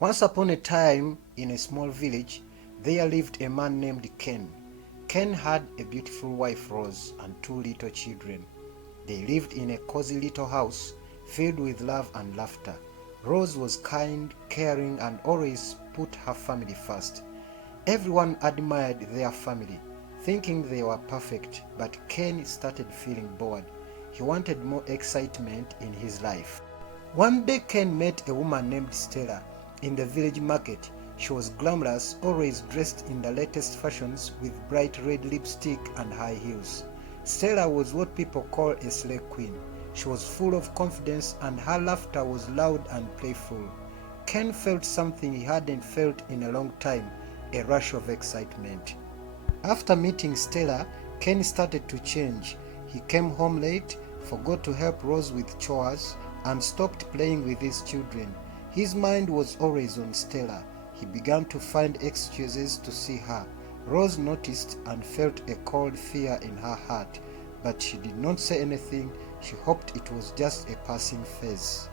Once upon a time, in a small village, there lived a man named Ken. Ken had a beautiful wife, Rose, and two little children. They lived in a cozy little house filled with love and laughter. Rose was kind, caring, and always put her family first. Everyone admired their family, thinking they were perfect, but Ken started feeling bored. He wanted more excitement in his life. One day Ken met a woman named Stella in the village market. She was glamorous, always dressed in the latest fashions with bright red lipstick and high heels. Stella was what people call a slay queen. She was full of confidence and her laughter was loud and playful. Ken felt something he hadn't felt in a long time, a rush of excitement. After meeting Stella, Ken started to change. He came home late, forgot to help Rose with chores, and stopped playing with his children. His mind was always on Stella. He began to find excuses to see her. Rose noticed and felt a cold fear in her heart, but she did not say anything. She hoped it was just a passing phase.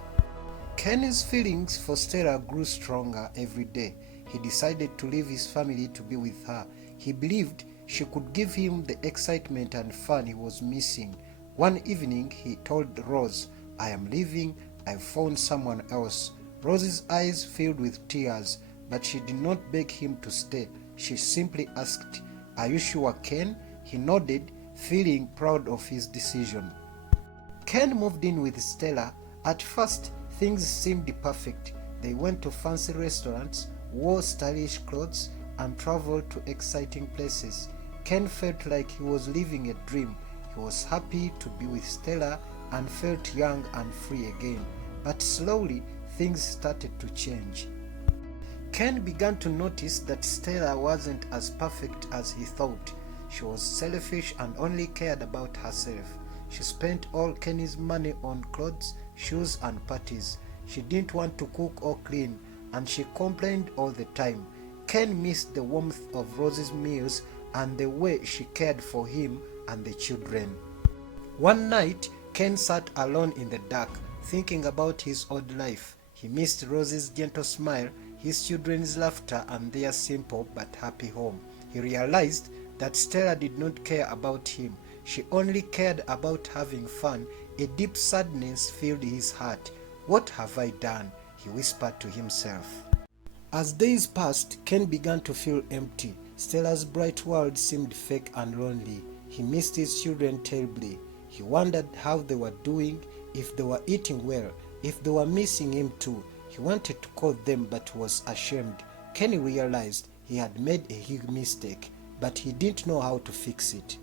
Ken's feelings for Stella grew stronger every day. He decided to leave his family to be with her. He believed she could give him the excitement and fun he was missing. One evening he told Rose, "I am leaving, I've found someone else." Rose's eyes filled with tears, but she did not beg him to stay. She simply asked, "Are you sure, Ken?" He nodded, feeling proud of his decision. Ken moved in with Stella. At first, things seemed perfect. They went to fancy restaurants, wore stylish clothes, and traveled to exciting places. Ken felt like he was living a dream. He was happy to be with Stella and felt young and free again. But slowly, things started to change. Ken began to notice that Stella wasn't as perfect as he thought. She was selfish and only cared about herself. She spent all Ken's money on clothes, shoes, and parties. She didn't want to cook or clean, and she complained all the time. Ken missed the warmth of Rose's meals and the way she cared for him and the children. One night, Ken sat alone in the dark, thinking about his old life. He missed Rose's gentle smile, his children's laughter, and their simple but happy home. He realized that Stella did not care about him. She only cared about having fun. A deep sadness filled his heart. "What have I done?" he whispered to himself. As days passed, Ken began to feel empty. Stella's bright world seemed fake and lonely. He missed his children terribly. He wondered how they were doing, if they were eating well, if they were missing him too. He wanted to call them but was ashamed. Ken realized he had made a huge mistake, but he didn't know how to fix it.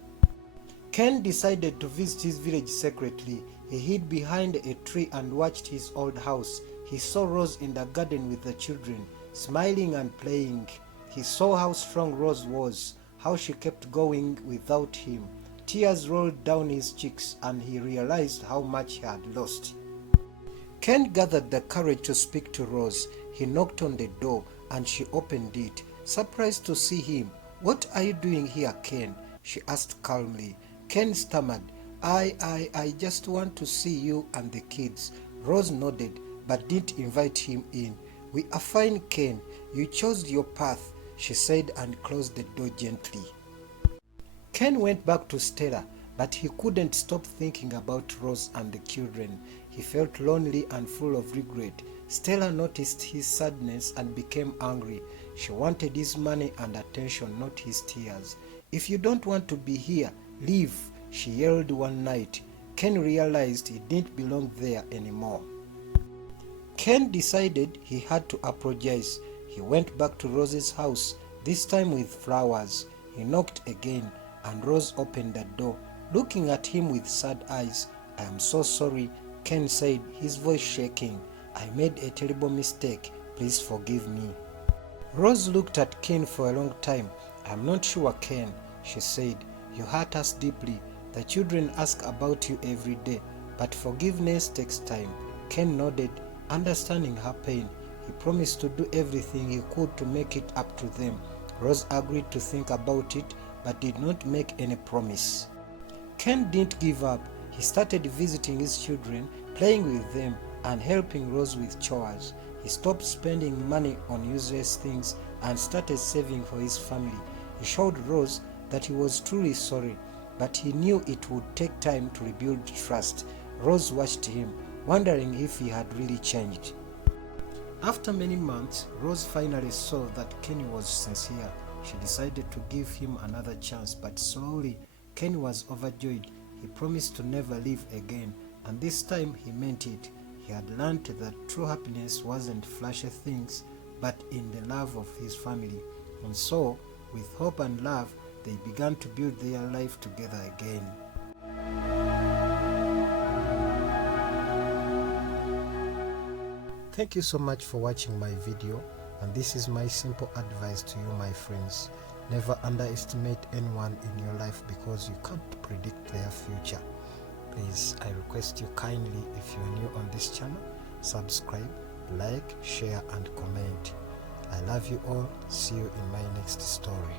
Ken decided to visit his village secretly. He hid behind a tree and watched his old house. He saw Rose in the garden with the children, smiling and playing. He saw how strong Rose was, how she kept going without him. Tears rolled down his cheeks and he realized how much he had lost. Ken gathered the courage to speak to Rose. He knocked on the door and she opened it. Surprised to see him. "What are you doing here, Ken?" she asked calmly. Ken stammered, I just want to see you and the kids." Rose nodded but didn't invite him in. "We are fine, Ken. You chose your path," she said and closed the door gently. Ken went back to Stella, but he couldn't stop thinking about Rose and the children. He felt lonely and full of regret. Stella noticed his sadness and became angry. She wanted his money and attention, not his tears. "If you don't want to be here, leave," she yelled one night. Ken realized he didn't belong there anymore. Ken decided he had to apologize. He went back to Rose's house, this time with flowers. He knocked again, and Rose opened the door, looking at him with sad eyes. "I am so sorry," Ken said, his voice shaking. "I made a terrible mistake. Please forgive me." Rose looked at Ken for a long time. "I'm not sure, Ken," she said. "You hurt us deeply. The children ask about you every day, but forgiveness takes time." Ken nodded, understanding her pain. He promised to do everything he could to make it up to them. Rose agreed to think about it, but did not make any promise. Ken didn't give up. He started visiting his children, playing with them, and helping Rose with chores. He stopped spending money on useless things and started saving for his family. He showed Rose that he was truly sorry, but he knew it would take time to rebuild trust. Rose watched him, wondering if he had really changed. After many months, Rose finally saw that Kenny was sincere. She decided to give him another chance, but slowly Kenny was overjoyed. He promised to never leave again, and this time he meant it. He had learned that true happiness wasn't flashy things, but in the love of his family. And so, with hope and love, they began to build their life together again. Thank you so much for watching my video, and this is my simple advice to you, my friends. Never underestimate anyone in your life because you can't predict their future. Please, I request you kindly, if you are new on this channel, subscribe, like, share and comment. I love you all. See you in my next story.